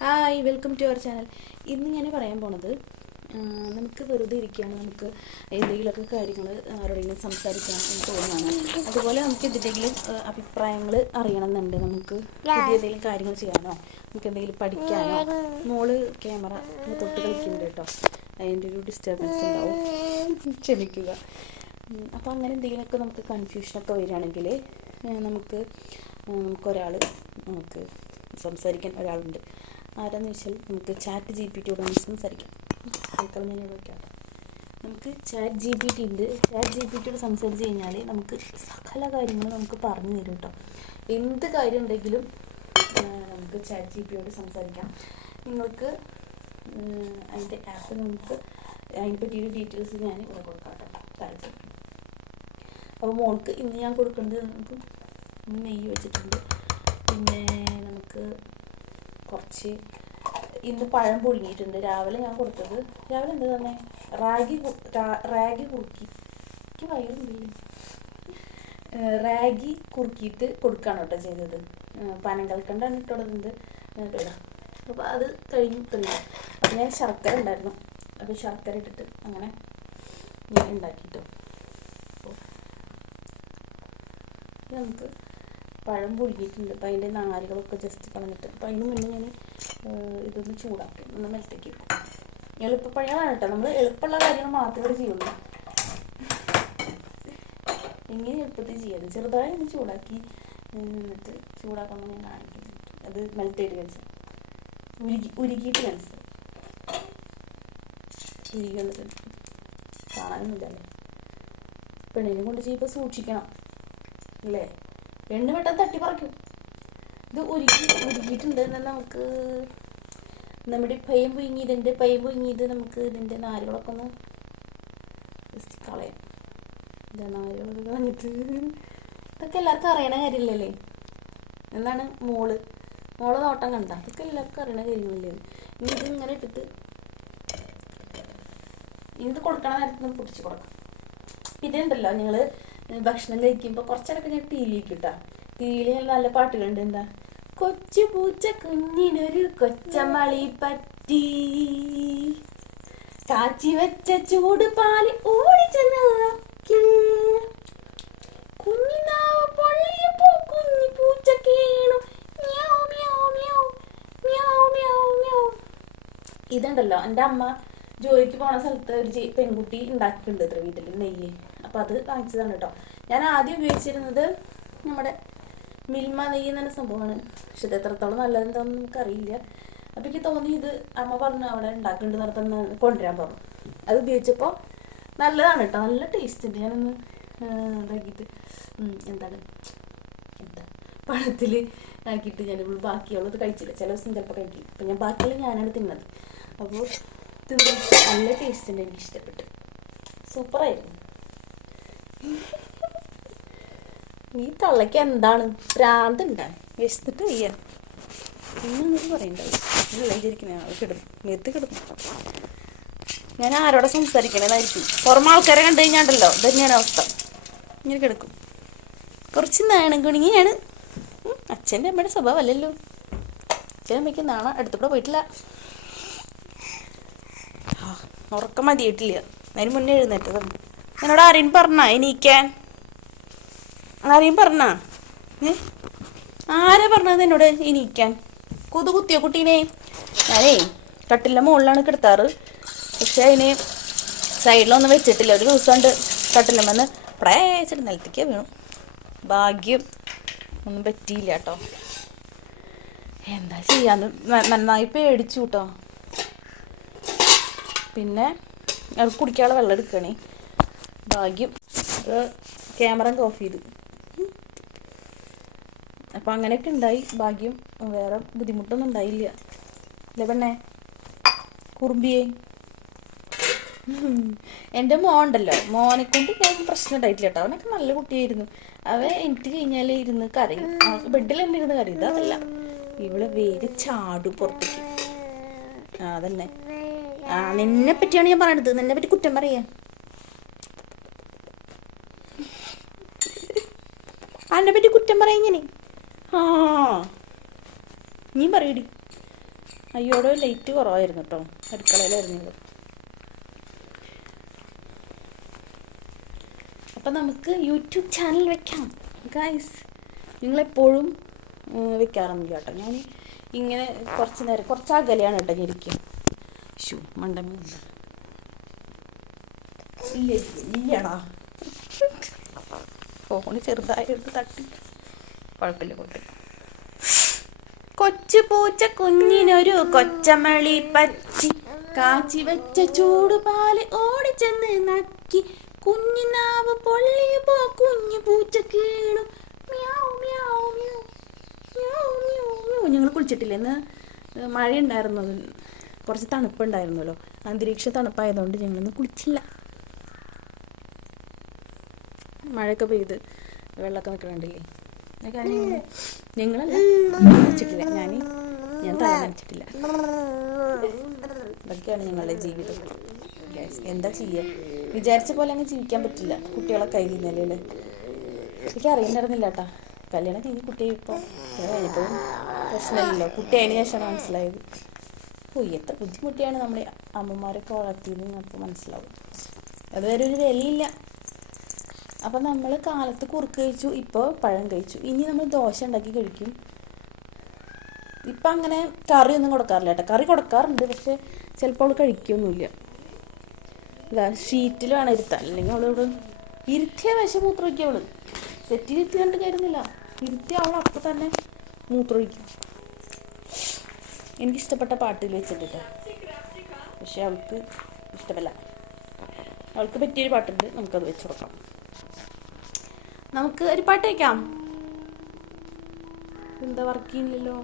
Hi, welcome to our channel. ഇന്ന് ഞാൻ പറയാൻ പോണത് നമുക്ക് വെറുതെ ഇരിക്കുകയാണ്, നമുക്ക് എന്തെങ്കിലുമൊക്കെ കാര്യങ്ങൾ ആരോടെങ്കിലും സംസാരിക്കണം എന്ന് തോന്നുകയാണ്. അതുപോലെ നമുക്ക് എന്തെങ്കിലും അഭിപ്രായങ്ങൾ അറിയണമെന്നുണ്ട്, നമുക്ക് പുതിയ എന്തെങ്കിലും കാര്യങ്ങൾ ചെയ്യാനോ നമുക്ക് എന്തെങ്കിലും പഠിക്കാനോ. മോള് ക്യാമറ തൊട്ട് കളിക്കുന്നുണ്ട് കേട്ടോ, അതിൻ്റെ ഒരു ഡിസ്റ്റർബൻസ് ഉണ്ടാവും, ക്ഷമിക്കുക. അപ്പോൾ അങ്ങനെ എന്തെങ്കിലുമൊക്കെ നമുക്ക് കൺഫ്യൂഷനൊക്കെ വരികയാണെങ്കിൽ നമുക്കൊരാൾ നമുക്ക് സംസാരിക്കാൻ ഒരാളുണ്ട്. ആരാന്ന് വെച്ചാൽ നമുക്ക് ചാറ്റ് GPT ഒന്ന് സംസാരിക്കാം. ഞാൻ വയ്ക്കാം. നമുക്ക് ചാറ്റ് GPT ഉണ്ട്. ചാറ്റ് GPT സംസാരിച്ച് കഴിഞ്ഞാൽ നമുക്ക് സകല കാര്യങ്ങളും നമുക്ക് പറഞ്ഞു തരും കേട്ടോ. എന്ത് കാര്യം ഉണ്ടെങ്കിലും നമുക്ക് ചാറ്റ് GPT സംസാരിക്കാം. നിങ്ങൾക്ക് അതിൻ്റെ ആപ്പ് നമുക്ക് അതിനെ പറ്റിയൊരു ഡീറ്റെയിൽസ് ഞാൻ ഇവിടെ കൊടുക്കാം കേട്ടോ, താഴത്ത്. അപ്പോൾ മോൾക്ക് ഇന്ന് ഞാൻ കൊടുക്കുന്നത് നമുക്ക് നെയ്യ് വെച്ചിട്ടുണ്ട്. പിന്നെ നമുക്ക് കുറച്ച് ഇന്ന് പഴം പുഴുങ്ങിയിട്ടുണ്ട്. രാവിലെ ഞാൻ കൊടുത്തത്, രാവിലെ എന്താ തന്നെ റാഗി കുറുക്കി, എനിക്ക് വയറുന്നില്ല, റാഗി കുറുക്കിയിട്ട് കൊടുക്കുകയാണ് കേട്ടോ ചെയ്തത്. പനങ്കൽക്കണ്ടാണ് ഇട്ടുള്ളത്. അപ്പോൾ അത് കഴിഞ്ഞിട്ടില്ല. അപ്പം ഞാൻ ശർക്കര ഉണ്ടായിരുന്നു, അപ്പോൾ ശർക്കര ഇട്ടിട്ട് അങ്ങനെ ഞാൻ ഉണ്ടാക്കിയിട്ടു. അപ്പോൾ നമുക്ക് പഴം പുഴുങ്ങിയിട്ടുണ്ട്. അപ്പോൾ അതിൻ്റെ നാരുകളൊക്കെ ജസ്റ്റ് കളഞ്ഞിട്ട്, അപ്പോൾ അതിന് മുന്നേ ഞാൻ ഇതൊന്ന് ചൂടാക്കി ഒന്ന് മെൽറ്റാക്കി വെക്കും. എളുപ്പപ്പണികളാണ് കേട്ടോ, നമ്മൾ എളുപ്പമുള്ള കാര്യങ്ങൾ മാത്രമേ ചെയ്യുള്ളൂ. എങ്ങനെ എളുപ്പത്തിൽ ചെയ്യാതെ ചെറുതായി ഒന്ന് ചൂടാക്കി എന്നിട്ട് ചൂടാക്കുമ്പോൾ ഞാൻ കാണിക്കുന്നു. അത് മെൽറ്റായിട്ട് കഴിച്ചു ഉരുകിയിട്ട് കഴിച്ചു ഉരുകിയുള്ളത് കാണാനൊന്നുമില്ലല്ലേ. പെണ്ണിനെ കൊണ്ട് ചെയ്യുമ്പോൾ സൂക്ഷിക്കണം അല്ലേ, പെണ്ണ് പെട്ടെന്ന് തട്ടിപ്പറിക്കും. ഇത് ഉരുകിയിട്ടുണ്ട്. എന്നാൽ നമുക്ക് നമ്മുടെ പയം പുഴുങ്ങിയത് നമുക്ക് ഇതിൻ്റെ നാരുകളൊക്കെ ഒന്ന് ജസ്റ്റ് കളയാം. ഇതാ നാരുകളൊക്കെ കളഞ്ഞിട്ട്, ഇതൊക്കെ എല്ലാവർക്കും അറിയണ കാര്യമില്ലല്ലേ. എന്നാണ് മോള് നോട്ടം കണ്ട, ഇതൊക്കെ എല്ലാവർക്കും അറിയണ കാര്യങ്ങളില്ലേ. ഇനി ഇത് ഇങ്ങനെ ഇട്ടിട്ട് ഇത് കൊടുക്കണ നേരത്ത് നമുക്ക് പൊട്ടിച്ച് കൊടുക്കാം. ഇതുണ്ടല്ലോ, നിങ്ങൾ ഭക്ഷണം കഴിക്കുമ്പോൾ കുറച്ചേരൊക്കെ ഞാൻ ടി വി വയ്ക്കും. ടി വിയിൽ നല്ല പാട്ടുകളുണ്ട്. എന്താ, കൊച്ചു പൂച്ച കുഞ്ഞിനൊരു കൊച്ചമളി പറ്റി, കാച്ചി വെച്ച ചൂട് പാല് ഓടിച്ചെന്ന് കുഞ്ഞിനാവ് പൊള്ളിയപ്പോ കുഞ്ഞി പൂച്ച കേണു മ്യാവ് മ്യാവ് മ്യാവ് മ്യാവ് മ്യാവ് മ്യാവ്. ഇതുണ്ടല്ലോ, എൻ്റെ അമ്മ ജോലിക്ക് പോണ സ്ഥലത്ത് ഒരു പെൺകുട്ടി ഉണ്ടാക്കിയിട്ടുണ്ട് ഇത്ര വീട്ടിൽ നെയ്യ്. അപ്പോൾ അത് വാങ്ങിച്ചതാണ് കേട്ടോ. ഞാൻ ആദ്യം ഉപയോഗിച്ചിരുന്നത് നമ്മുടെ മിൽമ നെയ്യ് എന്ന സംഭവമാണ്. പക്ഷെ ഇത് എത്രത്തോളം നല്ലതെന്താണെന്ന് നമുക്കറിയില്ല. അപ്പോൾ എനിക്ക് തോന്നി ഇത് അമ്മ പറഞ്ഞു അവിടെ ഉണ്ടാക്കുന്നുണ്ട് നടത്തുന്ന കൊണ്ടുവരാൻ പറഞ്ഞു. അത് ഉപയോഗിച്ചപ്പോൾ നല്ലതാണ് കേട്ടോ, നല്ല ടേസ്റ്റ് ഉണ്ട്. ഞാനൊന്ന് ഇതാക്കിയിട്ട് എന്താ പഴത്തിൽ ആക്കിയിട്ട് ഞാനിപ്പോൾ ബാക്കിയുള്ളത് കഴിച്ചില്ല. ചില ദിവസം ചിലപ്പോൾ കഴിക്കില്ല. അപ്പം ഞാൻ ബാക്കിയുള്ള ഞാനാണ് തിന്നത്. അപ്പോൾ തിന്ന് നല്ല ടേസ്റ്റ് ഉണ്ട്, എനിക്ക് ഇഷ്ടപ്പെട്ടു, സൂപ്പറായിരുന്നു. ഈ തള്ളയ്ക്ക് എന്താണ് ഭ്രാന്തുണ്ടാ, വിശന്നിട്ട് വയ്യ ഇന്നൊന്നും പറയണ്ടാവും. കിടന്നു മെത്ത് കിടന്നു. ഞാൻ ആരോടെ സംസാരിക്കണേന്നായിരിക്കും. പുറമെ ആൾക്കാരെ കണ്ടു കഴിഞ്ഞാണ്ടല്ലോ ഇതന്നെയാണ് അവസ്ഥ. ഇങ്ങനെ കിടക്കും. കുറച്ച് നാണം കുണിങ്ങിയാണ്. അച്ഛൻ്റെ അമ്മയുടെ സ്വഭാവം അല്ലല്ലോ. അച്ഛനും അമ്മയ്ക്ക് നാണം അടുത്തുകൂടെ പോയിട്ടില്ല. ഉറക്കം മതിയായിട്ടില്ല, അതിന് മുന്നേ എഴുന്നേറ്റതാണ്. എന്നോട് ആരെയും പറഞ്ഞാ എണീക്കാൻ? ആരെയും പറഞ്ഞാ? ആരാ പറഞ്ഞത് എന്നോട് എണീക്കാൻ? കുത്തിയോ കുട്ടീനെ? ഞാനേ കട്ടിലിൻ്റെ മുകളിലാണ് കിടത്താറ്, പക്ഷെ അതിന് സൈഡിലൊന്നും വെച്ചിട്ടില്ല. ഒരു ദിവസം കൊണ്ട് കട്ടിലുമെന്ന് പ്രേച്ചിട്ട് നിലത്തേക്ക് വീണു. ഭാഗ്യം ഒന്നും പറ്റിയില്ല കേട്ടോ. എന്താ ചെയ്യാന്ന്, നന്നായി പേടിച്ചു കേട്ടോ. പിന്നെ അത് കുടിക്കാനുള്ള വെള്ളം എടുക്കണേ, ഭാഗ്യം. ക്യാമറ ഓഫ് ചെയ്തു. അപ്പം അങ്ങനെയൊക്കെ ഉണ്ടായി, ഭാഗ്യം. വേറെ ബുദ്ധിമുട്ടൊന്നും ഉണ്ടായില്ല അല്ലേ പെണ്ണേ, കുറുമ്പിയേ. എൻ്റെ മോണ്ടല്ലോ, മോനെ കൊണ്ട് ഞാൻ പ്രശ്നം ഉണ്ടായിട്ടില്ല കേട്ടോ. അവനൊക്കെ നല്ല കുട്ടിയായിരുന്നു. അവൻ എനിക്ക് കഴിഞ്ഞാൽ ഇരുന്ന് കരയും, അവൾക്ക് ബെഡിൽ തന്നെ ഇരുന്ന് കരയും. അതല്ല, ഇവള് വേഗം ചാടും പുറത്തേക്ക്. അതന്നെ, നിന്നെ പറ്റിയാണ് ഞാൻ പറയണത്, നിന്നെ പറ്റി കുറ്റം പറയാ. എന്നെ പറ്റി കുറ്റം പറയാ ഇങ്ങനെ. നീ പറയടി, അയ്യോടെ ലൈറ്റ് കുറവായിരുന്നു കേട്ടോ, അടുക്കളയിലായിരുന്നു. അപ്പം നമുക്ക് യൂട്യൂബ് ചാനൽ വെക്കാം ഗൈസ്. നിങ്ങളെപ്പോഴും വെക്കാറൊന്നുമില്ല കേട്ടോ. ഞാൻ ഇങ്ങനെ കുറച്ച് നേരം കുറച്ച് അകലെയാണ് കേട്ടോ ഇരിക്കുക. മണ്ടമില്ല ഇല്ലടാ, ഫോണ് ചെറുതായിട്ട് തട്ടി, കുഴപ്പമില്ല കുഴപ്പമില്ല. കൊച്ചു പൂച്ച കുഞ്ഞിനൊരു കൊച്ചമളി പറ്റി, കാച്ചി വെച്ച ചൂടുപാല് ഓടിച്ചെന്ന് നക്കി, കുഞ്ഞിനാവ് പൊള്ളിയപ്പോ കുഞ്ഞു പൂച്ച കീണു. മ്യാവ് മ്യാവ് മ്യാവ് മ്യാവ് മ്യാവ് മ്യാവ്. ഞങ്ങൾ കുളിച്ചിട്ടില്ല, ഇന്ന് മഴ ഉണ്ടായിരുന്നു, കുറച്ച് തണുപ്പുണ്ടായിരുന്നല്ലോ, അന്തരീക്ഷ തണുപ്പായതുകൊണ്ട് ഞങ്ങളൊന്നും കുളിച്ചില്ല. മഴയൊക്കെ പെയ്ത് വെള്ളമൊക്കെ നിൽക്കണില്ലേ. ഞങ്ങളല്ല നനച്ചിട്ടില്ല, ഞാൻ തല നനച്ചിട്ടില്ല. ഇതൊക്കെയാണ് ഞങ്ങളുടെ ജീവിതം. എന്താ ചെയ്യുക, വിചാരിച്ച പോലെ അങ്ങ് ജീവിക്കാൻ പറ്റില്ല കുട്ടികളെ കയ്യിൽ നിന്നല്ലേ. എനിക്ക് അറിയണ്ടായിരുന്നില്ല കേട്ടാ, കല്യാണം കഴിഞ്ഞ് കുട്ടിയെ ഇപ്പോൾ കഴിഞ്ഞപ്പോഴും പ്രശ്നമില്ലല്ലോ. കുട്ടി അതിന് ശേഷമാണ് മനസ്സിലായത്. എത്ര ബുദ്ധിമുട്ടിയാണ് നമ്മുടെ അമ്മമാരൊക്കെ വളർത്തിയതെന്ന് അപ്പോൾ മനസ്സിലാവും. അതുവരെ ഒരു വിലയില്ല. അപ്പം നമ്മൾ കാലത്ത് കുറുക്ക് കഴിച്ചു, ഇപ്പോൾ പഴം കഴിച്ചു, ഇനി നമ്മൾ ദോശ ഉണ്ടാക്കി കഴിക്കും. ഇപ്പം അങ്ങനെ കറിയൊന്നും കൊടുക്കാറില്ല കേട്ടോ. കറി കൊടുക്കാറുണ്ട്, പക്ഷെ ചിലപ്പോൾ അവൾ കഴിക്കൊന്നുമില്ല. ഷീറ്റിലാണ് ഇരുത്താൻ, അല്ലെങ്കിൽ അവളോട് ഇരുത്തിയ വിഷം മൂത്രമൊഴിക്കുക. അവള് സെറ്റിലിരുത്തി കണ്ട് കരുന്നില്ല, ഇരുത്തി അവൾ അപ്പം തന്നെ മൂത്രമൊഴിക്കും. എനിക്കിഷ്ടപ്പെട്ട പാട്ടിൽ വെച്ചിട്ട്, പക്ഷെ അവൾക്ക് ഇഷ്ടമല്ല. അവൾക്ക് പറ്റിയൊരു പാട്ടുണ്ട്, നമുക്കത് വെച്ച് കൊടുക്കാം. നമുക്ക് ഒരു പാട്ട് വയ്ക്കാം. എന്താ വർക്ക് ചെയ്യുന്നില്ലല്ലോ,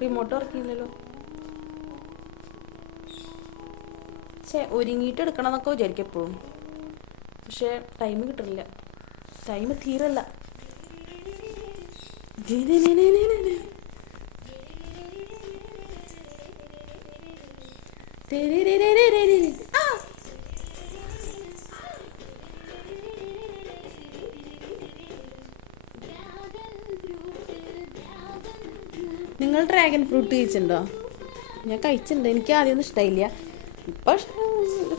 റിമോട്ട് വർക്ക് ചെയ്യുന്നില്ലല്ലോ. പക്ഷേ ഒരുങ്ങിയിട്ട് എടുക്കണം എന്നൊക്കെ വിചാരിക്കും എപ്പോഴും, പക്ഷേ ടൈം കിട്ടില്ല, ടൈം തീരല്ല. നിങ്ങൾ ഡ്രാഗൺ ഫ്രൂട്ട് കഴിച്ചിട്ടുണ്ടോ? ഞാൻ കഴിച്ചിട്ടുണ്ട്, എനിക്ക് ആദ്യമൊന്നും ഇഷ്ടമായില്ല, ഇപ്പം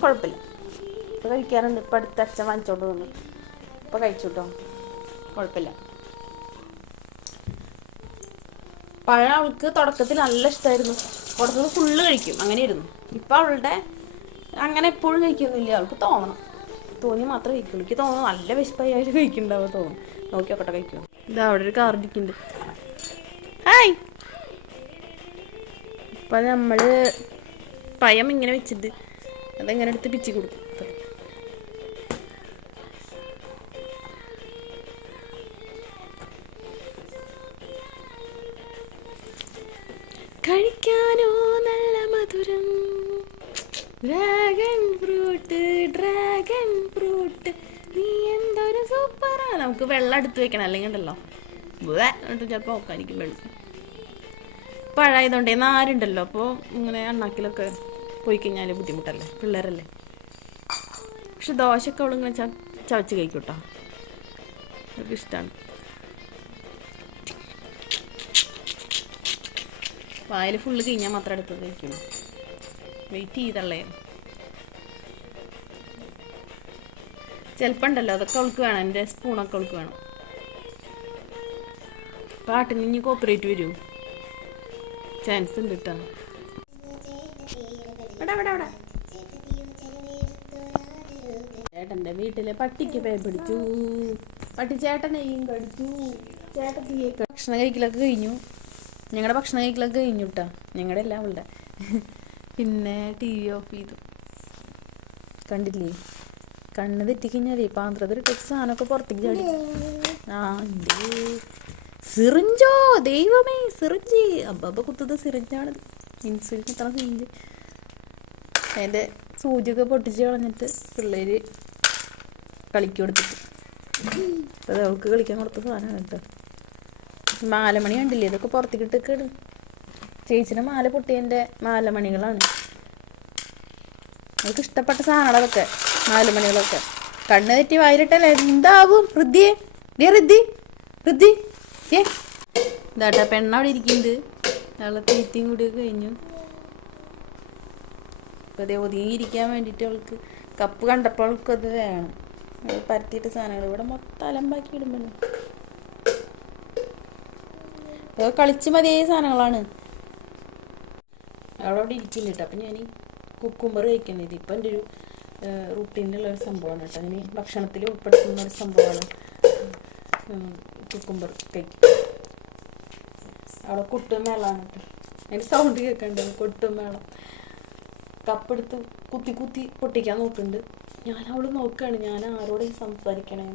കുഴപ്പമില്ല, ഇപ്പം കഴിക്കാറുണ്ട്. ഇപ്പം അടുത്ത് അച്ഛൻ വാങ്ങിച്ചോണ്ട് വന്നു, ഇപ്പം കഴിച്ചു കേട്ടോ, കുഴപ്പമില്ല. പഴം അവൾക്ക് തുടക്കത്തിൽ നല്ല ഇഷ്ടമായിരുന്നു, കുറച്ചുകൂടി ഫുള്ള് കഴിക്കും, അങ്ങനെയായിരുന്നു. ഇപ്പം അവളുടെ അങ്ങനെ എപ്പോഴും കഴിക്കൊന്നുമില്ല, അവൾക്ക് തോന്നി മാത്രമേ കഴിക്കുള്ളൂ. എനിക്ക് തോന്നുന്നു നല്ല വിശപ്പായാലും കഴിക്കുന്നുണ്ടാവും തോന്നും. നോക്കി നോക്കട്ടെ കഴിക്കും. ഇതാ അവിടെ ഒരു കാർ ഇരിക്കുന്നുണ്ട്. ഹായ്. ഇപ്പം നമ്മൾ പഴം ഇങ്ങനെ വെച്ചിട്ട് അതെങ്ങനെ എടുത്ത് പിച്ചി കൊടുക്കും. കഴിക്കാനോ നല്ല മധുരം, ഡ്രാഗൺ ഫ്രൂട്ട് നീ എന്തൊരു സൂപ്പറാ. നമുക്ക് വെള്ളം എടുത്ത് വെക്കണം, അല്ലെങ്കിൽ ഉണ്ടല്ലോ എന്നിട്ട് ചിലപ്പോൾ നോക്കാനിരിക്കും വെള്ളം. പഴയതുകൊണ്ടേ നാരുണ്ടല്ലോ, അപ്പോൾ ഇങ്ങനെ അണ്ണാക്കിലൊക്കെ പോയി കഴിഞ്ഞാൽ ബുദ്ധിമുട്ടല്ലേ, പിള്ളേരല്ലേ. പക്ഷെ ദോശയൊക്കെ അവളിങ്ങനെ ചവച്ച് കഴിക്കും കേട്ടോ, അവർക്ക് ഇഷ്ടമാണ്. വായിൽ ഫുള്ള് കഴിഞ്ഞാൽ മാത്രം എടുത്ത് കഴിക്കുള്ളൂ, വെയിറ്റ് ചെയ്തള്ളേ. ചിലപ്പോൾ ഉണ്ടല്ലോ അതൊക്കെ അവൾക്ക് വേണം, എൻ്റെ സ്പൂണൊക്കെ അവൾക്ക് വേണം. പാട്ടിന് ഇനി കോപ്പറേറ്റ് വരും, ചാൻസ് ഉണ്ട് കേട്ടോ. ചേട്ടൻ്റെ വീട്ടിലെ പട്ടിക്ക് പേ പിടിച്ചു, പട്ടി ചേട്ടനെയും കടിച്ചു. ചേട്ടത്തിയെ ഭക്ഷണം കഴിക്കലൊക്കെ കഴിഞ്ഞു, ഞങ്ങളുടെ ഭക്ഷണം കഴിക്കലൊക്കെ കഴിഞ്ഞു കേട്ടോ, ഞങ്ങളുടെ എല്ലാം അവളുടെ. പിന്നെ TV ഓഫ് ചെയ്തു. കണ്ടില്ലേ, കണ്ണ് തെറ്റിക്കഴിഞ്ഞാലേ പാത്രത്തിൽ ഇട്ടിട്ട് സാധനമൊക്കെ പുറത്തേക്ക് ചാടി. സിറിഞ്ചോ ദൈവമേ, സിറിഞ്ച് അബ്ബ കുത്തത് സിറിഞ്ചാണിത്, ഇൻസുലിൻ ഇത്ര സിറിഞ്ച്. അതിൻ്റെ സൂചിയൊക്കെ പൊട്ടിച്ച് കളഞ്ഞിട്ട് പിള്ളേർ കളിക്ക് കൊടുത്തിട്ട്, അത് അവൾക്ക് കളിക്കാൻ കൊടുത്ത സാധനമാണ് കേട്ടോ. മാലമണി കണ്ടില്ലേ, ഇതൊക്കെ പുറത്തേക്ക് ഇട്ടൊക്കെയാണ്. ചേച്ചിയുടെ മാല പൊട്ടിയതിൻ്റെ മാലമണികളാണ്, അവൾക്ക് ഇഷ്ടപ്പെട്ട സാധനമാണ് അതൊക്കെ, മാലമണികളൊക്കെ. കണ്ണ് തെറ്റി വായിലിട്ടല്ലേ എന്താവും. ഋദ്ധിയെ ഋദ്ധി ഇതാട്ടാ പെണ്ണ അവിടെ ഇരിക്കുന്നുണ്ട്, അവളെ തീറ്റയും കൂടിയൊക്കെ കഴിഞ്ഞു. അപ്പോൾ അതേ ഒതുങ്ങിയിരിക്കാൻ വേണ്ടിയിട്ട് അവൾക്ക് കപ്പ് കണ്ടപ്പോൾ അവൾക്കത് വേണം. പരത്തിയിട്ട് സാധനങ്ങൾ ഇവിടെ മൊത്തം അലമ്പാക്കി ഇടുമ്പോൾ അപ്പോൾ കളിച്ച് മതിയായ സാധനങ്ങളാണ്. അവളവിടെ ഇരിക്കുന്നുണ്ട്. അപ്പം ഞാൻ കുക്കുംബർ കഴിക്കുന്നത് ഇപ്പം എൻ്റെ ഒരു റൂട്ടീനിലുള്ളൊരു സംഭവമാണ് കേട്ടോ. അതിന് ഭക്ഷണത്തിൽ ഉൾപ്പെടുത്തുന്ന ഒരു സംഭവമാണ് കുക്കുംബർ കഴിക്കും. അവിടെ കൊട്ടും മേളമാണ് കേട്ടോ. അതിൻ്റെ സൗണ്ട് കേൾക്കണ്ടോ? കൊട്ടും മേളം. കപ്പെടുത്ത് കുത്തി കുത്തി പൊട്ടിക്കാൻ നോക്കുന്നുണ്ട്. ഞാൻ അവൾ നോക്കുകയാണ് ഞാൻ ആരോടും സംസാരിക്കണേ,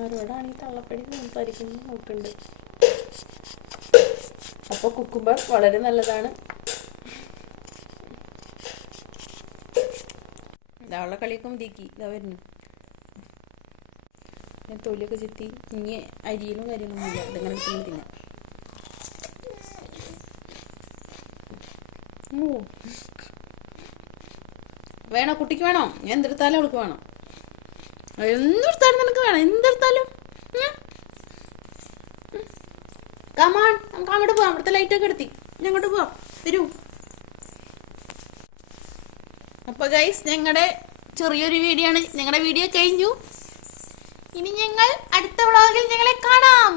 ആരോടാണ് ഈ തള്ളപ്പടി സംസാരിക്കുന്നത് നോക്കുന്നുണ്ട്. അപ്പോൾ കുക്കുംബർ വളരെ നല്ലതാണ്. അവളുടെ കളിയൊക്കെ മതിയാക്കി ഇതാ വരുന്നു. ഞാൻ തൊലിയൊക്കെ ചെത്തി ഇനി അരിയിലും കാര്യമൊന്നും ഇല്ല. ഇതിങ്ങനെ കിട്ടുന്ന തിന്നാം. വേണോ കുട്ടിക്ക് വേണോ? ഞാൻ എന്തെടുത്താലും അവൾക്ക് വേണം. എന്തെടുത്താലും നിനക്ക് വേണം. എന്തെടുത്താലും കമാൺ നമുക്ക് അങ്ങോട്ട് പോവാം. അവിടുത്തെ ലൈറ്റൊക്കെ എടുത്തി ഞാൻ അങ്ങോട്ട് പോവാം. വരൂ. അപ്പോൾ ഗൈസ് ഞങ്ങളുടെ ചെറിയൊരു വീഡിയോ ആണ്. ഞങ്ങളുടെ വീഡിയോ കഴിഞ്ഞു. ഇനി ഞങ്ങൾ അടുത്ത വ്ളോഗിൽ ഞങ്ങളെ കാണാം.